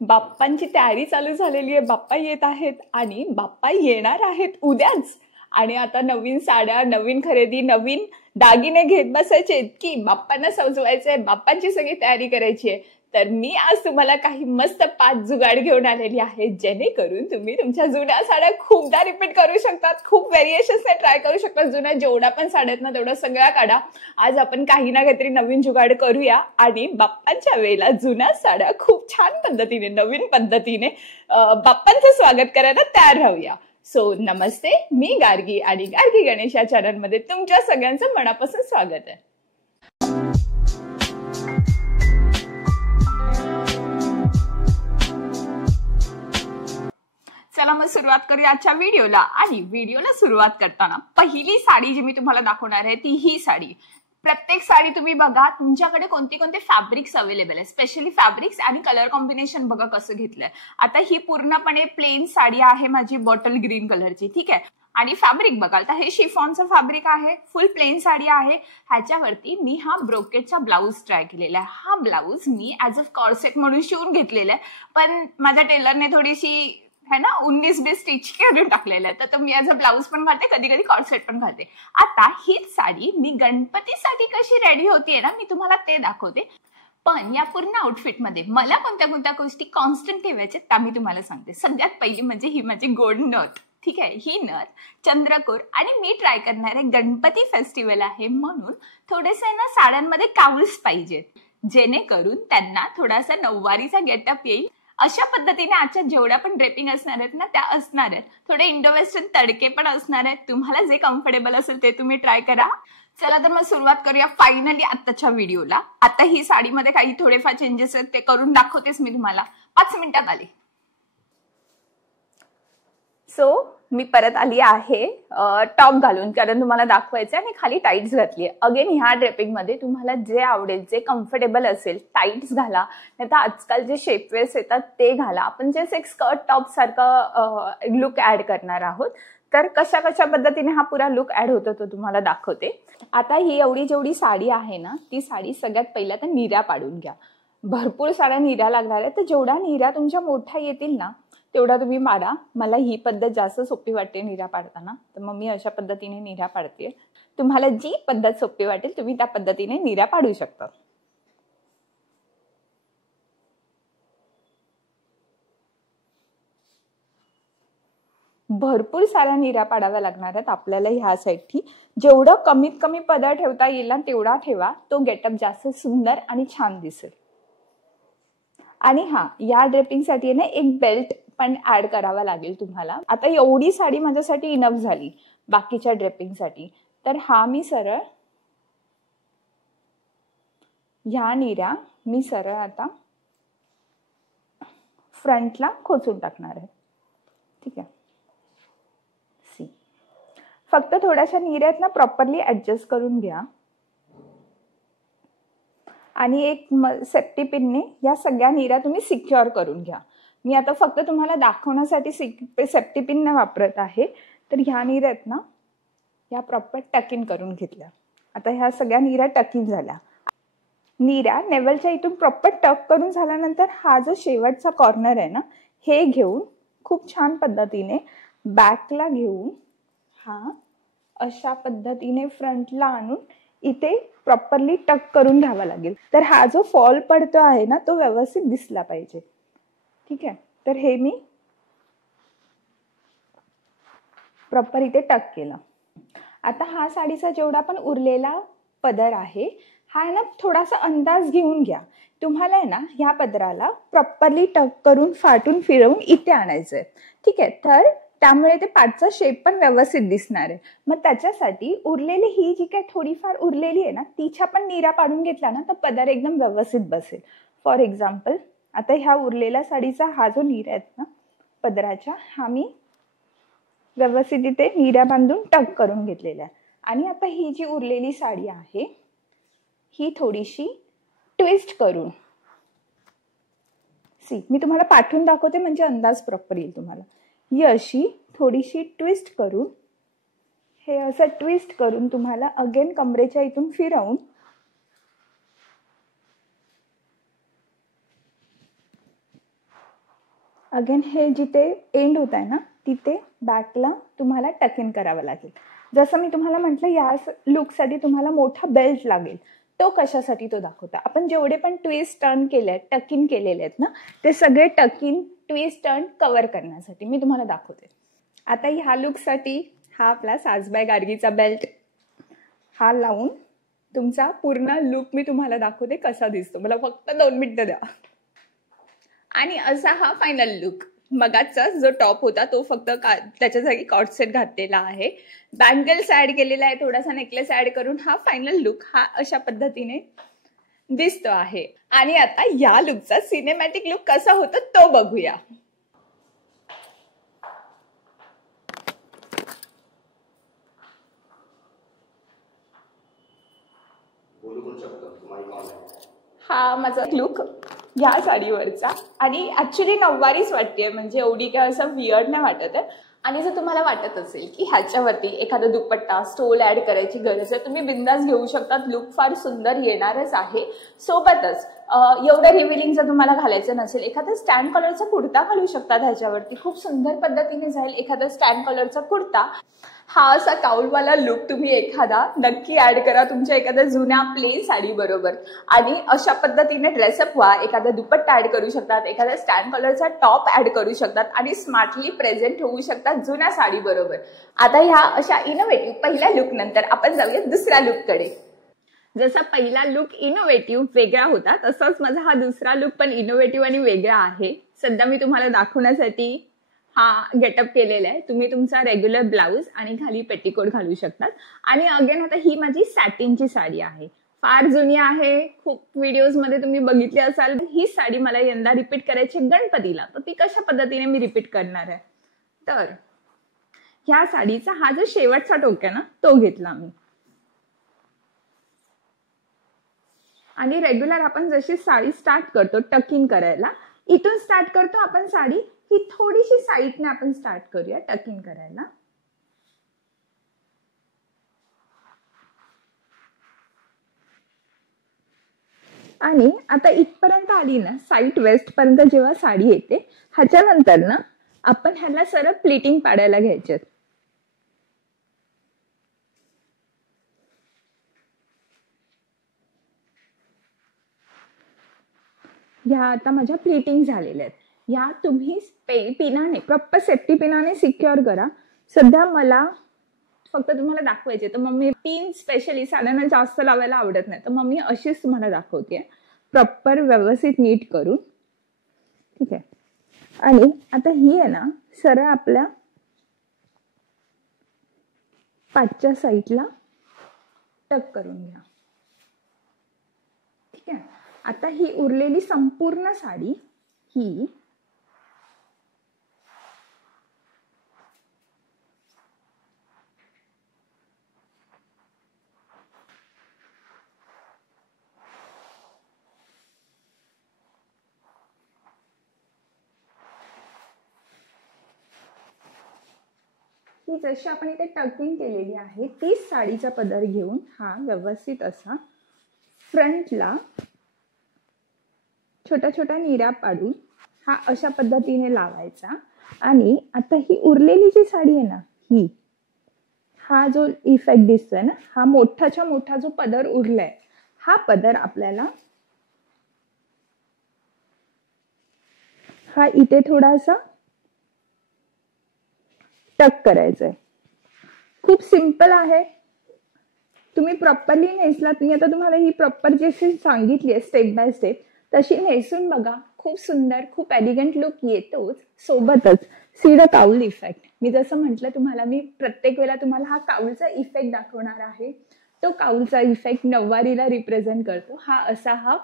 बाप्पांची तयारी चालू झालेली आहे. बाप्पा येत आहेत आणि बाप्पा येणार आहेत उद्याच. आणि आता नवीन साड्या, नवीन खरेदी, नवीन दागिने घेत बसायचे की बाप्पांना सजवायचंय, बाप्पांची सगळी तयारी करायची आहे. तर मी आज तुम्हाला काही मस्त 5 जुगाड घेऊन आलेली आहे, जेणेकरून तुम्ही तुमच्या जुन्या साड्या खूपदा रिपीट करू शकतात, खूप व्हेरिएशन्सने ट्राय करू शकतात. जुन्या जेवढ्या पण साड्या आहेत ना तेवढ्या सगळ्या काढा. आज आपण काही ना काहीतरी नवीन जुगाड करूया आणि बाप्पांच्या वेळेला जुन्या साड्या खूप छान पद्धतीने, नवीन पद्धतीने बाप्पांचं स्वागत करायला तयार राहूया. सो नमस्ते, मी गार्गी आणि गार्गी गणेश या चॅनलमध्ये तुमच्या सगळ्यांचं मनापासून स्वागत आहे. चला मग सुरुवात करूया आजच्या व्हिडिओला. आणि व्हिडिओला सुरुवात करताना पहिली साडी जी मी तुम्हाला दाखवणार आहे ती ही साडी. प्रत्येक साडी तुम्ही बघा तुमच्याकडे कोणते कोणते फॅब्रिक्स अवेलेबल आहे, स्पेशली फॅब्रिक्स आणि कलर कॉम्बिनेशन बघा कसं घेतलंय. आता ही पूर्णपणे प्लेन साडी आहे माझी, बॉटल ग्रीन कलरची. ठीक आहे. आणि फॅब्रिक बघाल तर हे शिफॉनचं फॅब्रिक आहे, फुल प्लेन साडी आहे. ह्याच्यावरती मी हा ब्रोकेटचा ब्लाऊज ट्राय केलेला आहे. हा blouse me as a corset म्हणून शिवून घेतलेला आहे, पण माझ्या टेलरने थोडीशी है ना 19-20 स्टिच करून टाकलेलं आहे. तर मी ॲज अ ब्लाऊज पण घालते, कधी कधी कॉर्सेट पण घालते. आता हीच साडी मी गणपतीसाठी कशी रेडी होतीये ना मी तुम्हाला ते दाखवते. पण या पूर्ण आउटफिटमध्ये मला कोणत्या कोणत्या गोष्टी कॉन्स्टंट ठेवायच्या त्या मी तुम्हाला सांगते. सगळ्यात पहिली म्हणजे ही माझी गोल्ड नथ. ठीक आहे. ही नथ चंद्रकोर, आणि मी ट्राय करणार आहे गणपती फेस्टिवल आहे म्हणून थोडेसे ना साड्यांमध्ये काउल्स पाहिजेत, जेणेकरून त्यांना थोडासा नऊवारीचा गेटअप येईल. अशा पद्धतीने आजच्या जेवढ्या पण ड्रेपिंग असणार आहेत ना त्या असणार आहेत. थोडे इंडो वेस्टर्न तडके पण असणार आहेत. तुम्हाला जे कम्फर्टेबल असेल ते तुम्ही ट्राय करा. चला तर मग सुरुवात करूया फायनली आत्ताच्या व्हिडिओला. आता ही साडीमध्ये काही थोडेफार चेंजेस आहेत ते करून दाखवतेस मी तुम्हाला 5 मिनिटात आले. सो मी परत आली आहे टॉप घालून, कारण तुम्हाला दाखवायचं आणि खाली टाईट्स घातली आहे. अगेन ह्या ड्रेपिंग मध्ये तुम्हाला जे आवडेल, जे कम्फर्टेबल असेल टाईट्स घाला, नाही तर आजकाल जे शेपवेअर्स येतात ते घाला. आपण जस्ट एक स्कर्ट टॉप सारखा लुक ऍड करणार आहोत. तर कशा कशा पद्धतीने हा पुरा लुक ऍड होतो तो तुम्हाला दाखवते. आता ही एवढी जेवढी साडी आहे ना ती साडी सगळ्यात पहिला तर निऱ्या पाडून घ्या. भरपूर साड्या निऱ्या लागणार आहेत, तर जेवढ्या निऱ्या तुमच्या मोठ्या येतील ना तेवढा तुम्ही मारा. मला ही पद्धत जास्त सोपी वाटते निऱ्या पाडताना, तर मग मी अशा पद्धतीने निऱ्या पाडते. तुम्हाला जी पद्धत सोपी वाटेल तुम्ही त्या पद्धतीने निऱ्या पाडू शकता. भरपूर साऱ्या निऱ्या पाडाव्या लागणार आहेत आपल्याला ह्या साईडची. जेवढं कमीत कमी पदर ठेवता येईल ना तेवढा ठेवा, तो गेटअप जास्त सुंदर आणि छान दिसेल. आणि हा या ड्रेपिंगसाठी ना एक बेल्ट पण ऍड करावा लागेल तुम्हाला. आता एवढी साडी माझ्यासाठी इनफ झाली बाकीच्या ड्रेपिंगसाठी. तर हा मी सरळ ह्या निऱ्या मी सरळ आता फ्रंटला खोचून टाकणार आहे. ठीक आहे. सी फक्त थोड्याशा निऱ्या आहेत ना प्रॉपरली ऍडजस्ट करून घ्या आणि एक सेफ्टी पिनने या सगळ्या निऱ्या तुम्ही सिक्युअर करून घ्या. मी आता फक्त तुम्हाला दाखवण्यासाठी सेफ्टी पिन न वापरत आहे. तर ह्या निऱ्या आहेत ना ह्या प्रॉपर टक-इन करून घेतल्या. आता ह्या सगळ्या निऱ्या टक-इन झाल्या. निऱ्या नेवलच्या इथून प्रॉपर टक करून झाल्यानंतर हा जो शेवटचा कॉर्नर आहे ना हे घेऊन खूप छान पद्धतीने बॅकला घेऊन हा अशा पद्धतीने फ्रंटला आणून इथे प्रॉपरली टक करून घ्यावा लागेल. तर हा जो फॉल पडतो आहे ना तो व्यवस्थित दिसला पाहिजे. ठीक आहे. तर हे मी प्रॉपर इथे टक केलं. आता हा साडीचा जेवढा पण उरलेला पदर आहे हा ना थोडासा अंदाज घेऊन घ्या. तुम्हाला आहे ना ह्या पदराला प्रॉपरली टक करून फाटून फिरवून इथे आणायचंय. ठीक आहे. तर त्यामुळे ते पाठचा शेप पण व्यवस्थित दिसणार आहे. मग त्याच्यासाठी उरलेली ही जी काही थोडीफार उरलेली आहे ना तिच्या पण निऱ्या पाडून घेतला ना तर पदर एकदम व्यवस्थित बसेल. फॉर एक्झाम्पल आता ह्या उरलेल्या साडीचा हा जो निऱ्या आहेत ना पदराच्या हा मी व्यवस्थित इथे निऱ्या बांधून टक करून घेतलेला आहे. आणि आता ही जी उरलेली साडी आहे ही थोडीशी ट्विस्ट करून मी तुम्हाला पाठवून दाखवते म्हणजे अंदाज प्रॉपर येईल तुम्हाला. ही अशी थोडीशी ट्विस्ट करून हे असं ट्विस्ट करून तुम्हाला अगेन कमरेच्या इथून फिरवून अगेन हे जिथे एंड होत आहे ना तिथे बॅकला तुम्हाला टक इन करावं लागेल. जसं मी तुम्हाला म्हटलं या लुकसाठी तुम्हाला मोठा बेल्ट लागेल. तो कशासाठी तो दाखवता. आपण जेवढे पण ट्विस्ट टर्न केले आहेत, टक इन केलेले आहेत ना, ते सगळे टक इन ट्विस्ट टर्न कव्हर करण्यासाठी मी तुम्हाला दाखवते. आता ह्या लुकसाठी हा आपला साजबाय गार्गीचा बेल्ट हा लावून तुमचा पूर्ण लुक मी तुम्हाला दाखवते कसा दिसतो. मला फक्त 2 मिनिटं द्या. आणि असा हा फायनल लुक. मगाचा जो टॉप होता तो फक्त त्याच्या जागी कॉर्ड सेट घातलेला आहे. बँगल्स ऍड केलेला आहे, थोडासा नेकलेस ऍड करून हा फायनल लुक हा अशा पद्धतीने दिसतो आहे. आणि आता या लुकचा सिनेमॅटिक लुक कसा होतो तो बघूया. हा माझा लुक ह्या साडीवरचा. आणि ऍक्च्युली नऊवारीच वाटते, म्हणजे एवढी काय असं वियर्ड नाही वाटत आहे. आणि जर तुम्हाला वाटत असेल की ह्याच्यावरती एखादा दुपट्टा स्टोल ऍड करायची गरज आहे, तुम्ही बिंदास घेऊ शकतात. लुक फार सुंदर येणारच आहे. सोबतच एवढं रिव्हिलिंग जर तुम्हाला घालायचं नसेल, एखादा स्टँड कलरचा कुर्ता घालू शकतात ह्याच्यावरती. खूप सुंदर पद्धतीने जाईल एखादा स्टँड कलरचा कुर्ता. हा असा काउलवाला लुक तुम्ही एखादा नक्की ऍड करा तुमच्या एखाद्या जुन्या प्लेन साडी बरोबर. आणि अशा पद्धतीने ड्रेसअप व्हा. एखादा दुपट्टा ऍड करू शकतात, एखादा स्टँड कलरचा टॉप ऍड करू शकतात आणि स्मार्टली प्रेझेंट होऊ शकतात जुन्या साडी बरोबर. आता ह्या अशा इनोव्हेटिव्ह पहिल्या लुक नंतर आपण जाऊया दुसऱ्या लुककडे. जसा पहिला लुक इनोव्हेटिव्ह वेगळा होता, तसाच माझा हा दुसरा लुक पण इनोव्हेटिव्ह आणि वेगळा आहे. सध्या मी तुम्हाला दाखवण्यासाठी हा गेटअप केलेला आहे. तुम्ही तुमचा रेग्युलर ब्लाऊज आणि खाली पेटीकोट घालू शकतात. आणि अगेन आता ही माझी सॅटिनची साडी आहे. फार जुनी आहे, खूप व्हिडिओज मध्ये तुम्ही बघितली असाल. ही साडी मला यंदा रिपीट करायची गणपतीला, तर ती कशा पद्धतीने मी रिपीट करणार आहे. तर ह्या साडीचा हा जो शेवटचा टोक आहे ना तो घेतला मी. आणि रेग्युलर आपण जशी साडी स्टार्ट करतो टक इन करायला, इथून स्टार्ट करतो आपण साडी. ही थोडीशी साईडने आपण स्टार्ट करूया टक इन करायला. आणि आता इथपर्यंत आली ना, साईड वेस्ट पर्यंत जेव्हा साडी येते, ह्याच्यानंतर ना आपण ह्याला सरळ प्लीटिंग पाडायला घ्यायचे. ह्या आता माझ्या प्लीटिंग झालेल्या आहेत. ह्या तुम्ही पिनाने प्रॉपर सेफ्टी पिनाने सिक्युअर करा. सध्या मला फक्त तुम्हाला दाखवायचे, तर मग मी पिन स्पेशली साड्यांना जास्त लावायला आवडत नाही, तर मग मी अशीच तुम्हाला दाखवते प्रॉपर व्यवस्थित नीट करून. ठीक आहे. आणि आता ही आहे ना सरळ आपल्या पाठच्या साईडला टक करून घ्या. ठीक आहे. आता ही उरलेली संपूर्ण साडी ही जशी आपण इथे टकिंग केलेली आहे तीच साडीचा पदर घेऊन हा व्यवस्थित असा फ्रंटला छोटा छोटा निरा पाडून हा अशा पद्धतीने लावायचा. आणि आता ही उरलेली जी साडी आहे ना, ही हा जो इफेक्ट दिसतोय ना, हा मोठाच्या मोठा जो पदर उरलाय, हा पदर आपल्याला हा इथे थोडासा टक करायचंय. खूप सिंपल आहे. तुम्ही प्रॉपरली नेसलात. मी आता तुम्हाला ही प्रॉपर जशी सांगितली आहे स्टेप बाय स्टेप तशी नेसून बघा. खूप सुंदर, खूप एलिगंट लुक येतोच. सोबतच सी द काउल इफेक्ट. मी जसं म्हटलं तुम्हाला, मी प्रत्येक वेळेला तुम्हाला हा काउलचा इफेक्ट दाखवणार आहे. तो काउलचा इफेक्ट नऊवारीला रिप्रेझेंट करतो. हा असा हा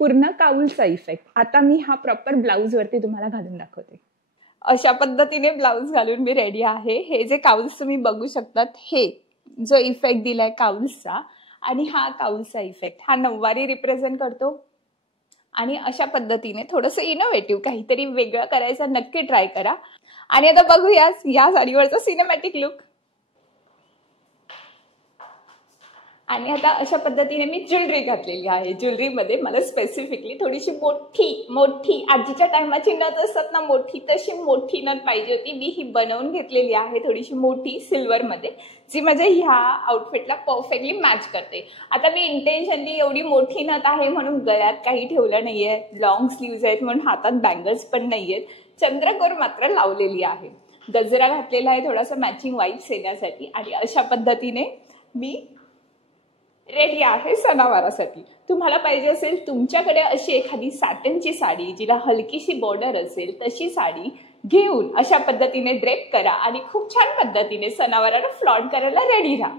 पूर्ण काउलचा इफेक्ट. आता मी हा प्रॉपर ब्लाऊज वरती तुम्हाला घालून दाखवते. अशा पद्धतीने ब्लाऊज घालून मी रेडी आहे. हे जे काउल्स तुम्ही बघू शकतात, हे जो इफेक्ट दिलाय काउल्सचा, आणि हा काउल्सचा इफेक्ट हा नऊवारी रिप्रेझेंट करतो. आणि अशा पद्धतीने थोडंसं इनोव्हेटिव्ह काहीतरी वेगळं करायचं नक्की ट्राय करा. आणि आता बघूया या साडीवरचा सिनेमॅटिक लुक. आणि आता अशा पद्धतीने मी ज्वेलरी घातलेली आहे. ज्वेलरीमध्ये मला स्पेसिफिकली थोडीशी मोठी आजीच्या टायमाची नथ असतात ना मोठी, तशी मोठी नथ पाहिजे होती. मी ही बनवून घेतलेली आहे थोडीशी मोठी सिल्वरमध्ये, जी माझ्या ह्या आउटफिटला परफेक्टली मॅच करते. आता मी इंटेन्शनली एवढी मोठी नथ आहे म्हणून गळ्यात काही ठेवलं नाही आहे, लॉंग स्लीव्ज आहेत म्हणून हातात बँगल्स पण नाही आहेत, चंद्रकोर मात्र लावलेली आहे, गजरा घातलेला आहे थोडासा मॅचिंग वाईब्स येण्यासाठी. आणि अशा पद्धतीने मी रेडी आहे सणावारासाठी. तुम्हाला पाहिजे असेल तुमच्याकडे अशी एखादी सॅटनची साडी जिला हलकीशी बॉर्डर असेल तशी साडी घेऊन अशा पद्धतीने ड्रेप करा आणि खूप छान पद्धतीने सणावाराला फ्लॉन्ट करायला रेडी राहा.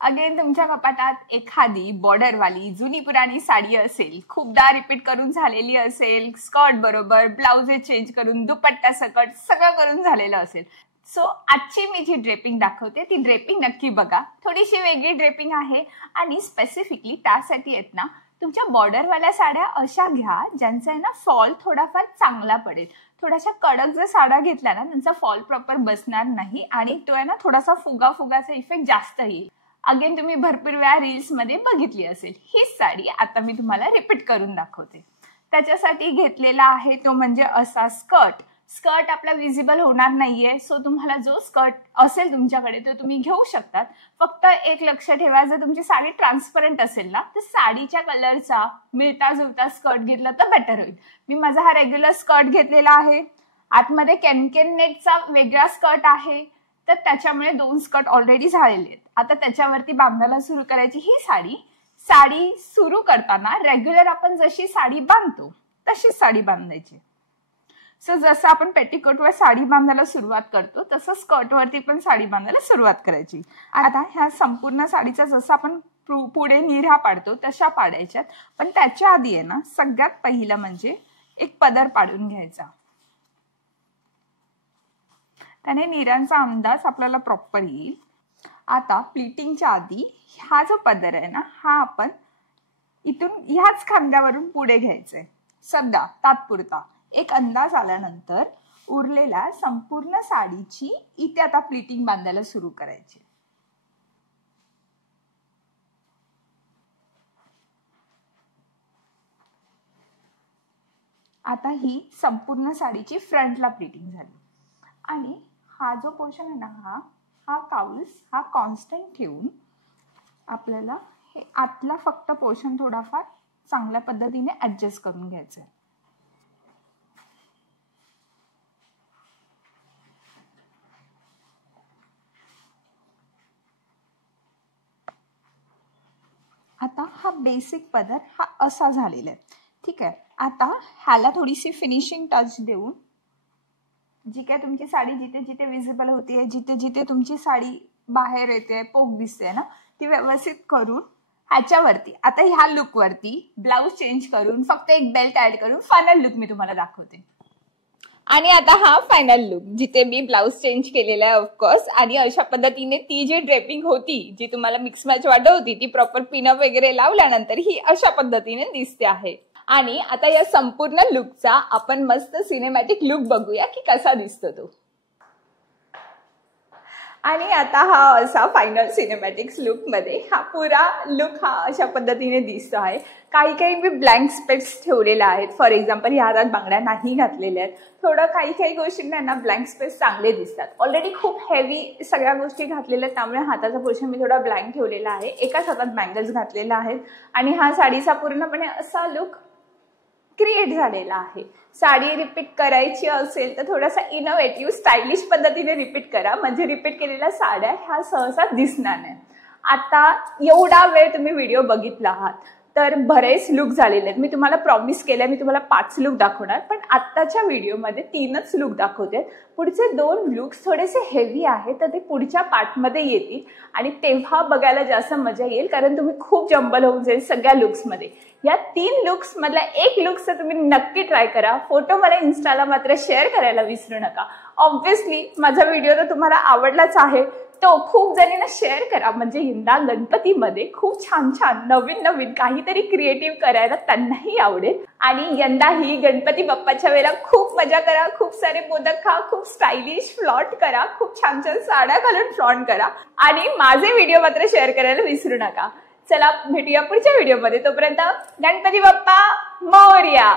अगेन तुमच्या कपाटात एखादी बॉर्डरवाली जुनी पुराणी साडी असेल, खूपदा रिपीट करून झालेली असेल, स्कर्ट बरोबर ब्लाउजेस चेंज करून दुपट्टा सकट सगळं करून झालेलं असेल. सो आजची मी जी ड्रेपिंग दाखवते ती ड्रेपिंग नक्की बघा. थोडीशी वेगळी ड्रेपिंग आहे आणि स्पेसिफिकली त्यासाठी आहेत ना तुमच्या बॉर्डरवाल्या साड्या अशा घ्या ज्यांचा आहे ना फॉल थोडाफार चांगला पडेल. थोड्याशा कडक जर साड्या घेतल्या ना त्यांचा फॉल प्रॉपर बसणार नाही आणि तो आहे ना थोडासा फुगाचा इफेक्ट जास्त येईल. अगेन तुम्ही भरपूर वेळा रील्समध्ये बघितली असेल. हीच साडी आता मी तुम्हाला रिपीट करून दाखवते. त्याच्यासाठी घेतलेला आहे तो म्हणजे असा स्कर्ट आपला विजिबल होणार नाहीये. सो तुम्हाला जो स्कर्ट असेल तुमच्याकडे तो तुम्ही घेऊ शकतात. फक्त एक लक्ष ठेवा, जर तुमची साडी ट्रान्सपरंट असेल ना तर साडीच्या कलरचा मिळता जुळता स्कर्ट घेतला तर बेटर होईल. मी माझा हा रेग्युलर स्कर्ट घेतलेला आहे. आतमध्ये कॅनकेन नेटचा वेगळा स्कर्ट आहे, तर त्याच्यामुळे 2 स्कर्ट ऑलरेडी झालेले आहेत. आता त्याच्यावरती बांधायला सुरू करायची ही साडी सुरू करताना रेग्युलर आपण जशी साडी बांधतो तशीच साडी बांधायची. सो जसं आपण पेटीकोटवर साडी बांधायला सुरुवात करतो तसं स्कर्टवरती पण साडी बांधायला सुरुवात करायची. आता ह्या संपूर्ण साडीचा जसं आपण पुढे निऱ्या पाडतो तशा पाडायच्यात. पण त्याच्या आधी आहे ना सगळ्यात पहिलं म्हणजे एक पदर पाडून घ्यायचा. त्याने निऱ्यांचा अंदाज आपल्याला प्रॉपर येईल. आता प्लीटिंगच्या आधी हा जो पदर आहे ना हा आपण इथून ह्याच खांद्यावरून पुढे घ्यायचंय. सध्या तात्पुरता एक अंदाज आल्यानंतर उरलेल्या संपूर्ण साडीची इथे आता प्लीटिंग बांधायला सुरू करायची. आता ही संपूर्ण साडीची फ्रंटला प्लीटिंग झाली आणि हा जो पोर्शन आहे ना हा काउल्स हा कॉन्स्टंट ठेवून आपल्याला हे आतला फक्त पोर्शन थोडाफार चांगल्या पद्धतीने ऍडजस्ट करून घ्यायचं आहे. आता हा बेसिक पदर हा असा झालेला आहे. ठीक आहे. आता ह्याला थोडीशी फिनिशिंग टच देऊन जी काय तुमची साडी जिथे जिथे विजिबल होतीये, जिथे जिथे तुमची साडी बाहेर येते पोक दिसते ना ती व्यवस्थित करून ह्याच्यावरती आता ह्या लुकवरती ब्लाऊज चेंज करून फक्त एक बेल्ट ऍड करून फायनल लुक मी तुम्हाला दाखवते. आणि आता हा फायनल लुक जिथे मी ब्लाऊज चेंज केलेला आहे ऑफकोर्स. आणि अशा पद्धतीने ती जी ड्रेपिंग होती जी तुम्हाला मिक्स मॅच वाटत होती ती प्रॉपर पिनअप वगैरे लावल्यानंतर ही अशा पद्धतीने दिसते आहे. आणि आता या संपूर्ण लुकचा आपण मस्त सिनेमॅटिक लुक बघूया की कसा दिसतो तो. आणि आता हा असा फायनल सिनेमॅटिक्स लुक मध्ये हा पुरा लुक हा अशा पद्धतीने दिसतो आहे. काही मी ब्लँक स्पेस ठेवलेला आहेत. फॉर एक्झाम्पल ह्या हातात बांगड्या नाही घातलेल्या आहेत. थोडं काही गोष्टींना ना ब्लँक स्पेस चांगले दिसतात. ऑलरेडी खूप हेवी सगळ्या गोष्टी घातलेल्या आहेत त्यामुळे हाताचा पोर्शन मी थोडा ब्लँक ठेवलेला आहे. एकाच हातात बँगल्स घातलेला आहेत आणि हा साडीचा पूर्णपणे असा लुक क्रिएट झालेला आहे. साडी रिपीट करायची असेल तर थोडासा इनोव्हेटिव्ह स्टायलिश पद्धतीने रिपीट करा म्हणजे रिपीट केलेल्या साड्या ह्या सहसा दिसणार नाही. आता एवढा वेळ तुम्ही व्हिडिओ बघितला आहात तर बरेच लुक झालेले आहेत. मी तुम्हाला प्रॉमिस केलंय मी तुम्हाला 5 लुक दाखवणार पण आत्ताच्या व्हिडिओमध्ये 3च लुक दाखवते. पुढचे 2 लुक्स थोडेसे हेवी आहेत तर ते पुढच्या पार्टमध्ये येतील आणि तेव्हा बघायला जास्त मजा येईल कारण तुम्ही खूप जंबल होऊन जाईल सगळ्या लुक्समध्ये. या 3 लुक्स मधला एक लुक्स तुम्ही नक्की ट्राय करा. फोटो मला इन्स्टाला मात्र शेअर करायला विसरू नका. ऑब्व्हियसली माझा व्हिडिओ तर तुम्हाला आवडलाच आहे तो खूप जणींना शेअर करा, म्हणजे यंदा गणपतीमध्ये खूप छान छान नवीन नवीन काहीतरी क्रिएटिव्ह करायला त्यांनाही आवडेल. आणि यंदाही गणपती बाप्पाच्या वेळेला खूप मजा करा, खूप सारे मोदक खा, खूप स्टायलिश फ्लॉट करा, खूप छान छान साड्या घालून फ्लॉट करा आणि माझे व्हिडिओ मात्र शेअर करायला विसरू नका. चला भेटूया पुढच्या व्हिडिओमध्ये. तोपर्यंत गणपती बाप्पा मोरया.